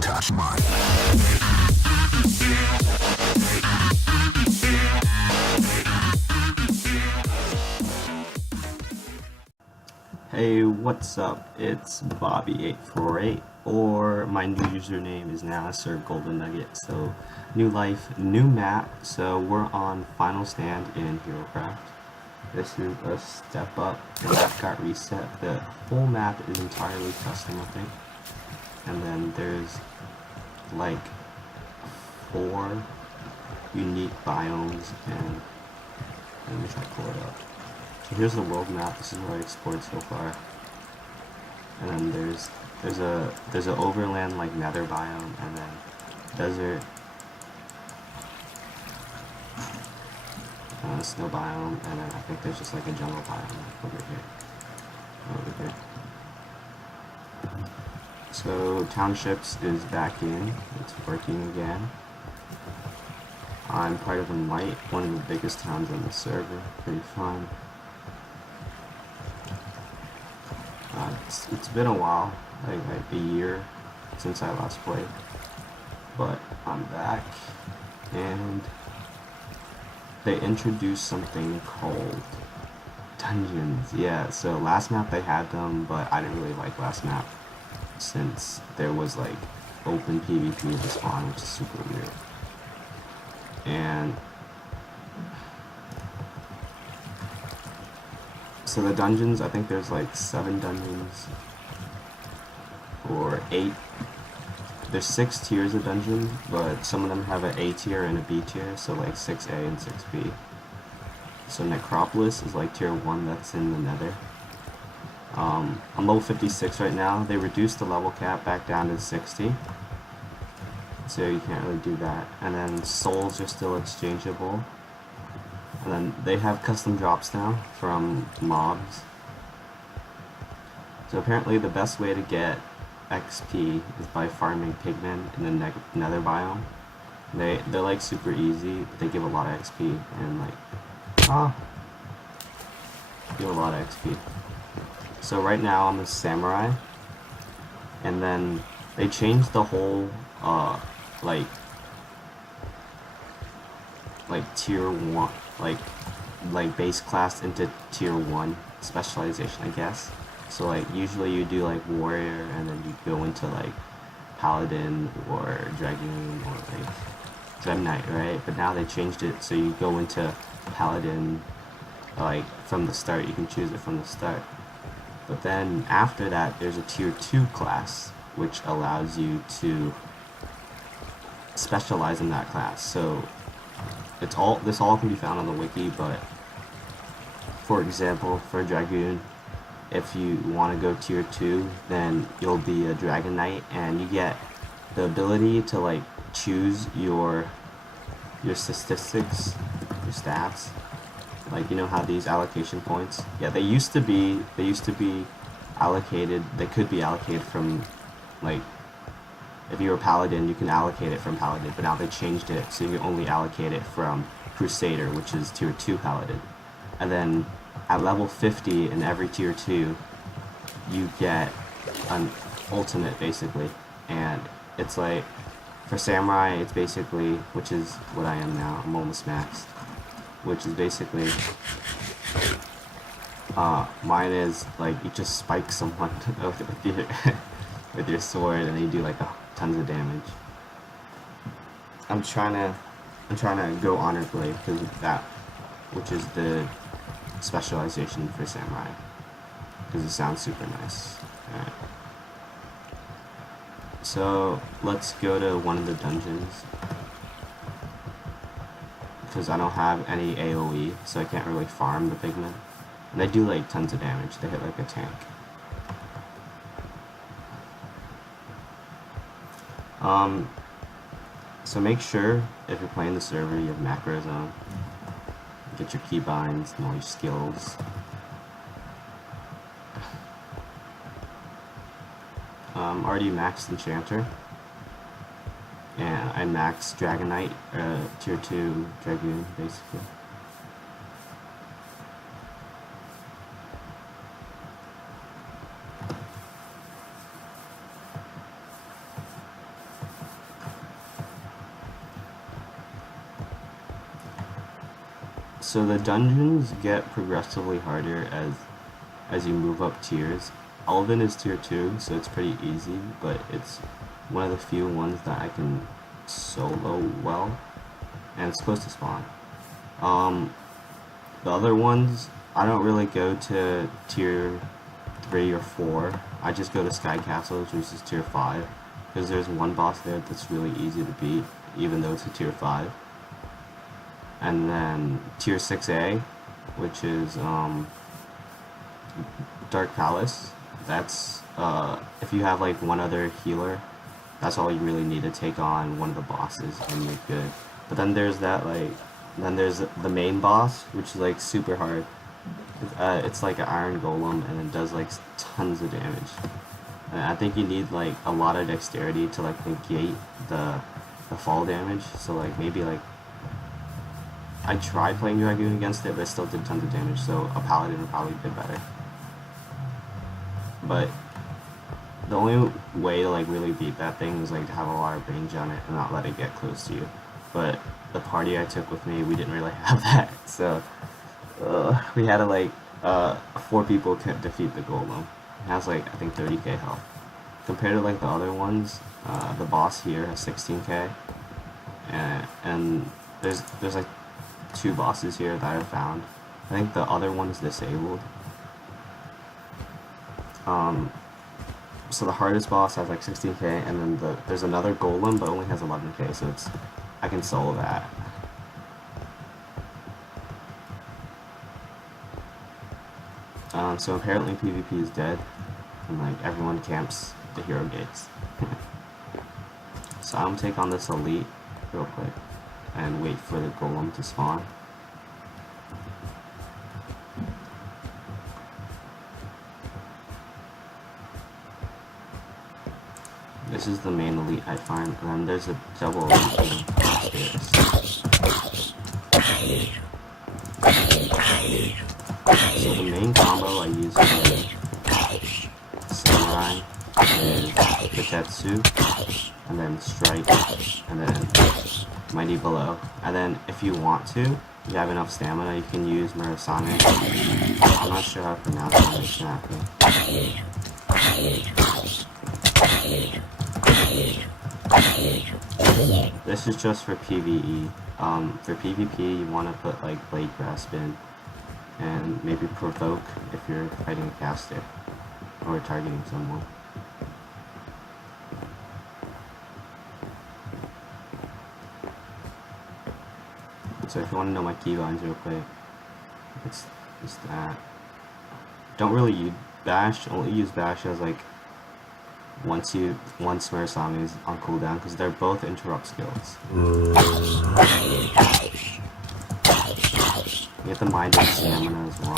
touch mine. Hey, what's up? It's Bobby848, or my new username is now SirGoldenNugget. So, new life, new map. So, we're on Final Stand in Herocraft. This is a step up. The map got reset. The whole map is entirely custom, I think. And then there's like 4 unique biomes, and let me try to pull it up. So here's the world map. This is what I explored so far. And then there's a overland like nether biome, and then desert, snow biome, and then I think there's just like a jungle biome over here. So townships is back in. It's working again. I'm part of the Might, one of the biggest towns on the server. Pretty fun. It's been a while, like a year since I last played, but I'm back, and they introduced something called dungeons. Yeah, so last map they had them, but I didn't really like last map since there was like open PvP at the spawn, which is super weird. And so the dungeons, I think there's like 7 dungeons, or 8. There's 6 tiers of dungeons, but some of them have an A tier and a B tier, so like 6A and 6B. So Necropolis is like tier 1, that's in the nether. I'm level 56 right now. They reduced the level cap back down to 60, so you can't really do that. And then souls are still exchangeable. And then they have custom drops now from mobs. So apparently the best way to get XP is by farming pigmen in the nether biome. They're like super easy, but they give a lot of XP, and like give a lot of XP. So right now I'm a samurai, and then they changed the whole like tier 1, like base class into tier 1 specialization, I guess. So like usually you do like warrior, and then you go into like paladin or dragoon or like gem knight, right? But now they changed it so you go into paladin like from the start. You can choose it from the start. But then after that there's a tier 2 class which allows you to specialize in that class. So this all can be found on the wiki, but for example, for Dragoon, if you want to go tier 2, then you'll be a Dragon Knight, and you get the ability to like choose your statistics, your stats. Like, you know how these allocation points? Yeah, they used to be allocated, they could be allocated from, like, if you're a paladin, you can allocate it from paladin, but now they changed it so you can only allocate it from crusader, which is tier 2 paladin. And then at level 50 in every tier 2, you get an ultimate basically, and it's like for samurai, it's basically, which is what I am now, I'm almost maxed, which is basically mine is like you just spike someone with your sword, and you do like tons of damage. I'm trying to go honor blade, because which is the specialization for samurai, because it sounds super nice. Alright. So let's go to one of the dungeons, because I don't have any AoE, so I can't really farm the pigmen. And they do like tons of damage. They hit like a tank. So make sure if you're playing the server you have macro zone. Get your keybinds and all your skills. Already maxed Enchanter, and I maxed Dragon Knight, tier 2 Dragoon basically. So the dungeons get progressively harder as you move up tiers. Elven is tier 2, so it's pretty easy, but it's one of the few ones that I can solo well, and it's close to spawn. The other ones, I don't really go to tier 3 or 4. I just go to Sky Castles, which is tier 5, because there's one boss there that's really easy to beat, even though it's a tier 5. And then tier 6A, which is Dark Palace. That's if you have like one other healer, that's all you really need to take on one of the bosses and you're good. But then there's then there's the main boss, which is like super hard. It's like an iron golem and it does like tons of damage. And I think you need like a lot of dexterity to like negate the fall damage. So like maybe like I tried playing Dragoon against it, but it still did tons of damage. So a paladin would probably be better. But the only way to like really beat that thing is like to have a lot of range on it and not let it get close to you. But the party I took with me, we didn't really have that, so we had to like 4 people could defeat the golem. It has like I think 30k health. Compared to like the other ones, the boss here has 16k, and there's like 2 bosses here that I found. I think the other one is disabled. So the hardest boss has like 16k, and then there's another golem, but only has 11k, so I can solo that. So apparently PvP is dead, and like everyone camps the hero gates. So I'm gonna take on this elite real quick and wait for the golem to spawn. This is the main elite I find, and then there's a double elite upstairs. So the main combo I use is Samurai, and Kotetsu, and then Strike, and then Mighty Blow. And then if you want to, if you have enough stamina, you can use Murasame. I'm not sure how to pronounce it exactly. This is just for PvE. For PvP, you want to put like Blade Grasp in, and maybe Provoke if you're fighting a caster or targeting someone. So if you want to know my keybinds real quick, it's that. Don't really use Bash, only use Bash as like once Murasame is on cooldown, because they're both interrupt skills. You have to mind your stamina as well.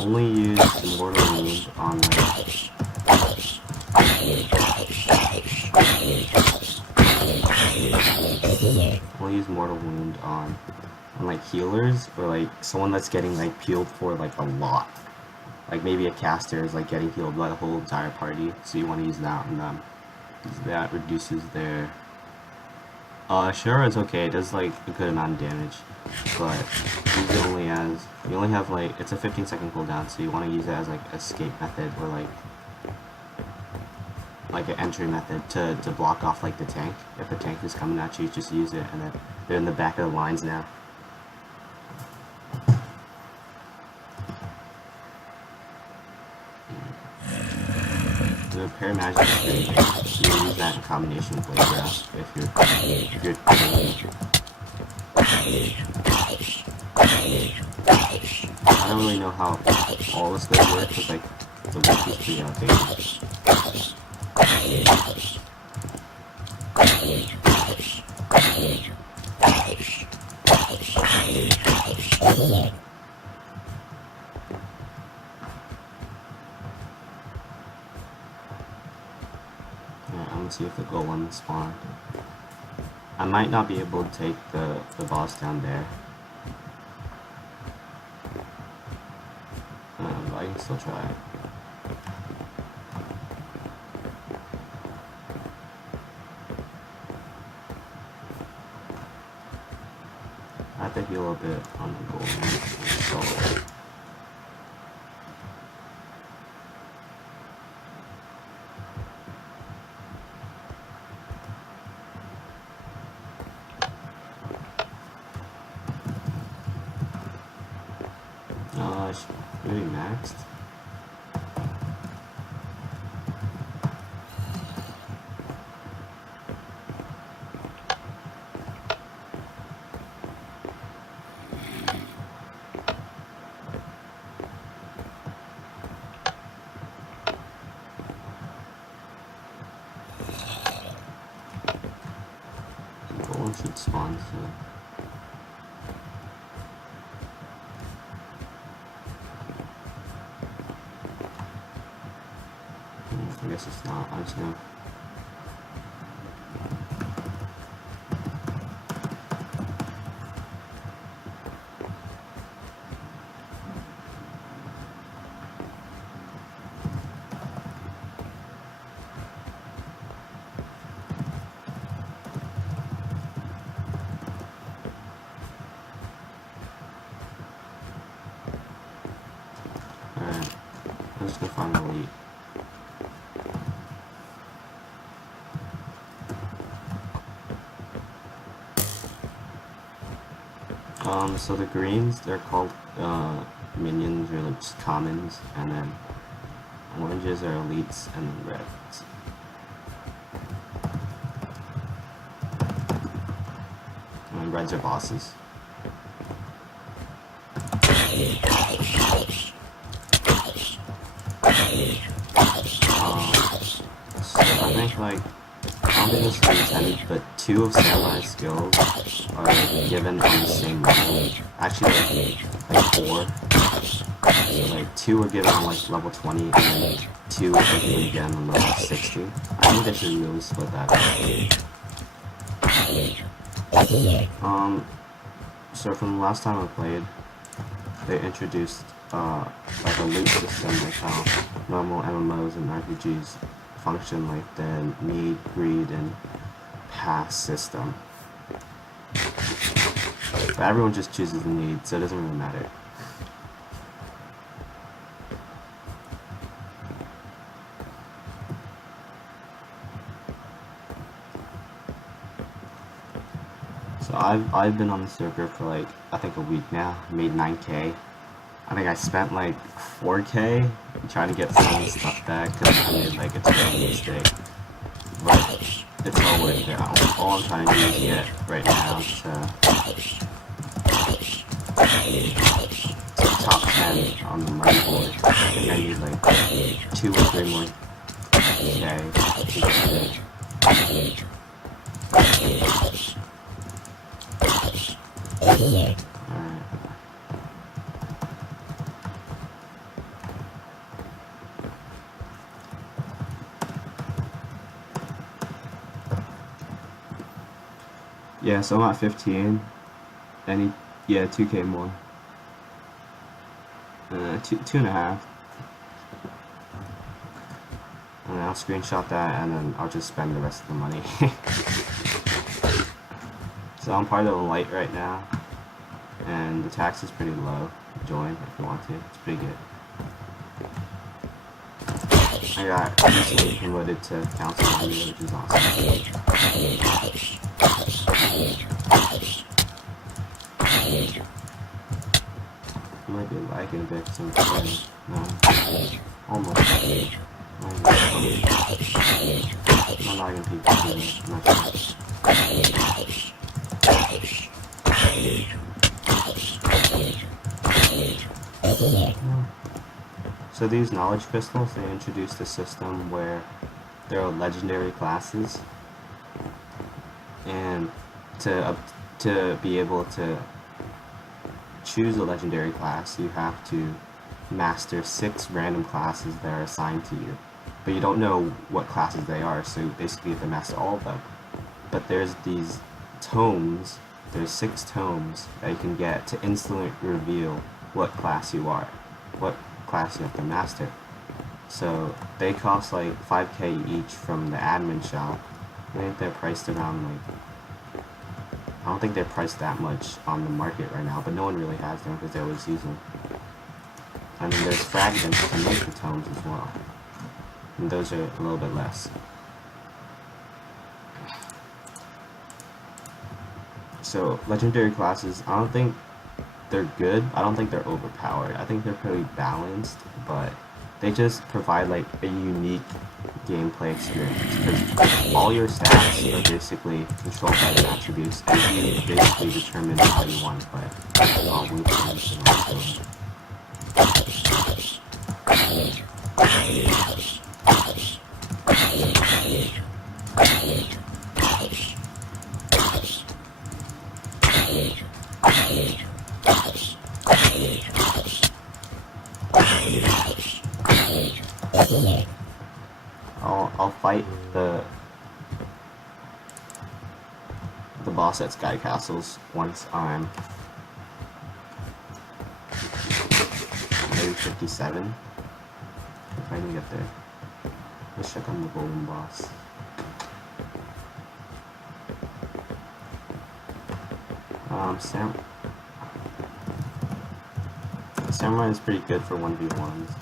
Only use Mortal Wound on like only use Mortal Wound on like healers, or like someone that's getting like healed for like a lot. Like maybe a caster is like getting healed by the whole entire party, so you want to use that on them. That reduces their Shura is okay, it does like a good amount of damage, but you only have like, it's a 15-second cooldown, so you want to use it as like escape method, or like an entry method to block off like the tank. If the tank is coming at you, just use it, and then they're in the back of the lines now. The Paramagic is pretty good. You use that in combination with Blade Grasp if you're I don't really know how all this stuff works, because like the wiki is pretty outdated. I'm gonna see if the golem spawn. I might not be able to take the boss down there. But I can still try. I have to heal a bit on the golden soul. It's really maxed. Golden should spawn soon. I guess it's not. I'm just gonna. Alright. I'm just gonna find the elite. So the greens, they're called minions or like just commons, and then oranges are elites, and then reds. And then reds are bosses. So I think like, I don't think this is intended, but 2 of Samurai's skills are given on the same level. Actually, like 4. So like 2 are given on like level 20, and then 2 are given again on level 60. I think they should really split that up. So from the last time I played, they introduced like a loot system, like how normal MMOs and RPGs function, like the need, greed, and pass system. But everyone just chooses the need, so it doesn't really matter. So I've been on the server for like, I think a week now. Made 9k. I think I spent like 4k trying to get some of the stuff back because I made like a terrible mistake. But it's all worth it. All I'm trying to do is get right now to top 10 on the money board. I think I need like 2 or 3 more k to get it. Alright. Yeah, so I'm at 15. Yeah, 2k more. 2.5. And I'll screenshot that, and then I'll just spend the rest of the money. So I'm part of the light right now, and the tax is pretty low. Join if you want to. It's pretty good. I got recently promoted to council manager, which is awesome. I might be lagging a bit some point. No. Almost. I'm not lagging people too much. So these knowledge crystals, they introduced a system where there are legendary classes, and to be able to choose a legendary class, you have to master 6 random classes that are assigned to you, but you don't know what classes they are, so basically you have to master all of them. But there's these tomes, there's 6 tomes that you can get to instantly reveal what class you are, what class you have to master. So they cost like 5k each from the admin shop. I think they're priced around like I don't think they're priced that much on the market right now, but no one really has them because they always use them. And then there's fragments to make the tomes as well, and those are a little bit less. So legendary classes, I don't think they're good. I don't think they're overpowered. I think they're pretty balanced, but they just provide like a unique gameplay experience because all your stats are basically controlled by the attributes, and you basically determine how you want to play. All weapons and all. I'll fight the boss at Sky Castles once I'm maybe 57, if I can get there. Let's check on the golden boss. Samurai is pretty good for 1v1s,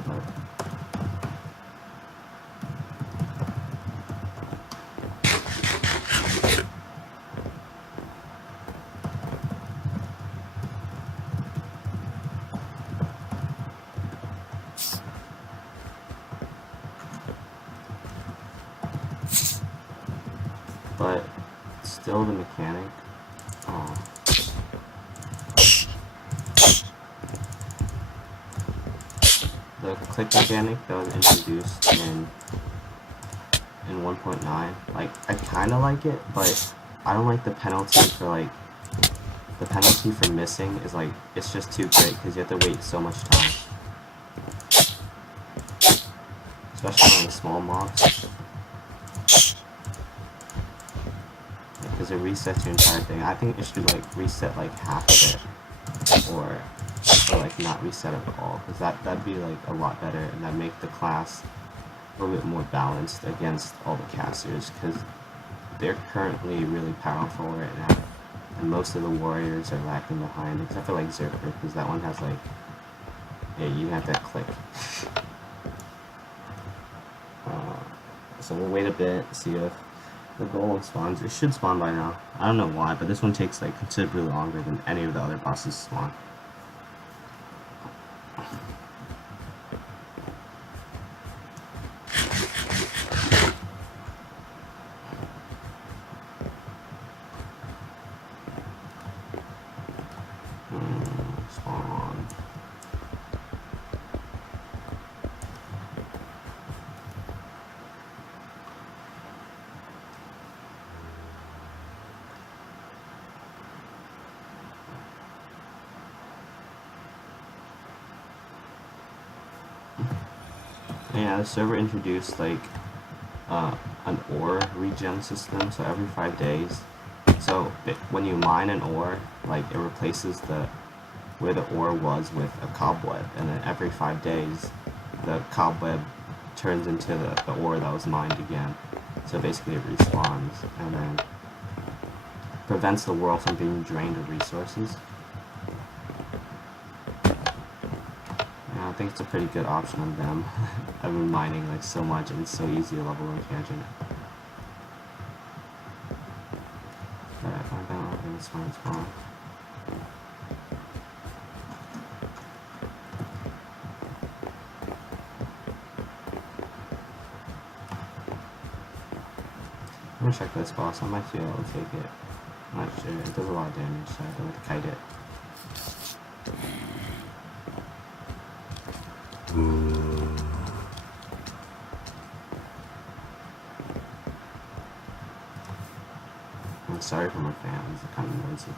but still the mechanic. Oh. The click mechanic that was introduced in 1.9, like, I kinda like it, but I don't like the penalty for missing is like, it's just too great because you have to wait so much time. Especially on small mobs. Because it resets your entire thing. I think it should like reset like half of it. Or like not reset at all. Because that'd be like a lot better, and that'd make the class a little bit more balanced against all the casters. Because they're currently really powerful right now. And most of the warriors are lacking behind, except for like Zerker, because that one has like, yeah, you have that click. So we'll wait a bit, see if the golem spawns. It should spawn by now. I don't know why, but this one takes like considerably longer than any of the other bosses spawn. Spawn. Yeah, the server introduced like an ore regen system, so every 5 days. So when you mine an ore, like it replaces where the ore was with a cobweb, and then every 5 days the cobweb turns into the ore that was mined again. So basically it respawns, and then prevents the world from being drained of resources. I think it's a pretty good option on them. I've been mining like so much, and it's so easy to level Enchanted. Alright, I don't think it's fine spawn. I'm gonna check this boss. I might be able to take it. I'm not sure. It does a lot of damage, so I don't have to kite it. I'm sorry for my fans, they're kind of noisy.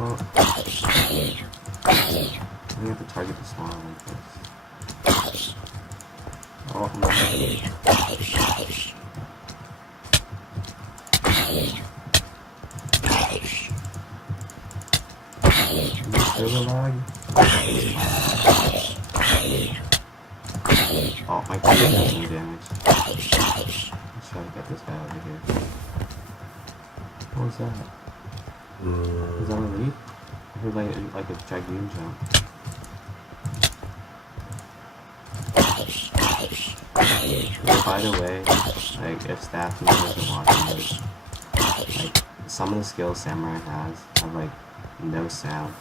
Well, we have to target the spawn like this. Oh no. Server lag? Oh, my god, that's some damage. Let's try to get this guy over here. What was that? Is that a leap? I heard like a dragoon jump. By the way, like if staff members are watching this, like some of the skills Samurai has have like no sound.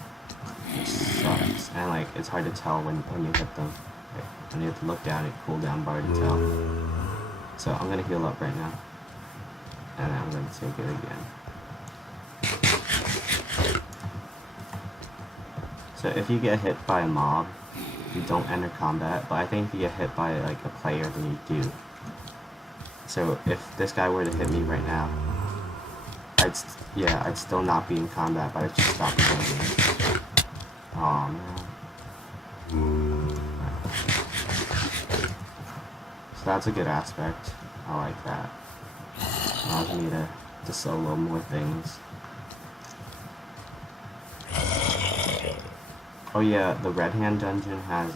It sucks, and like it's hard to tell when you hit them. Like, and you have to look down at cooldown bar to tell. So I'm gonna heal up right now, and I'm gonna take it again. So if you get hit by a mob, you don't enter combat, but I think if you get hit by like a player, then you do. So if this guy were to hit me right now, I'd still not be in combat, but I'd just stop playing. Aw, man. So that's a good aspect. I like that. Allows me to solo more things. Oh yeah, the Red Hand dungeon has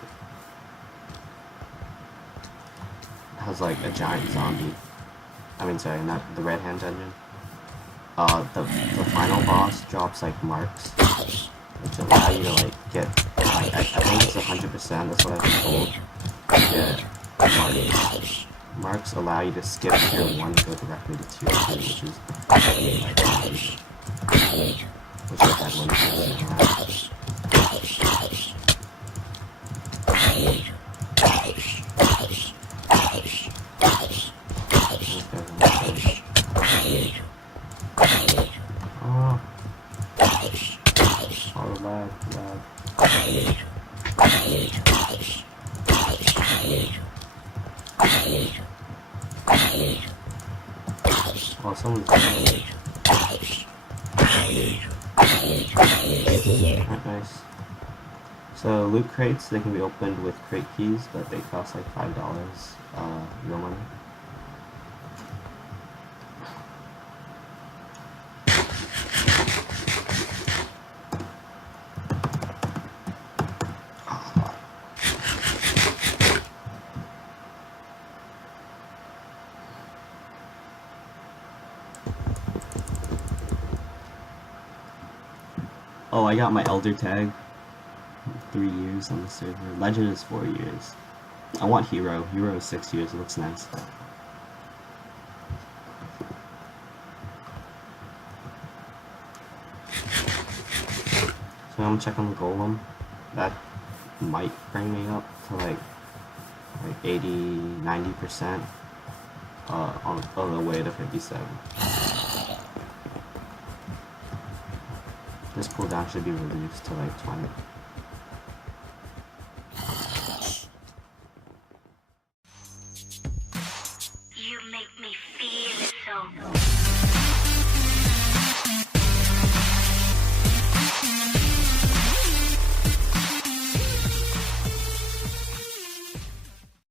like a giant zombie. I mean, sorry, not the Red Hand dungeon. The final boss drops like marks, which allow you to like get like I think it's 100%. That's what I've been told. Yeah, marks allow you to skip tier 1 and go directly to tier 2, which is like which I had one oh, lag. Oh, someone's alright, nice. So loot crates, they can be opened with crate keys, but they cost like $5 real money. Oh, I got my Elder tag. 3 years on the server. Legend is 4 years. I want Hero. Hero is 6 years. It looks nice. So I'm checking the golem. That might bring me up to like 80-90% on the way to 57. This cooldown should be reduced to like 20.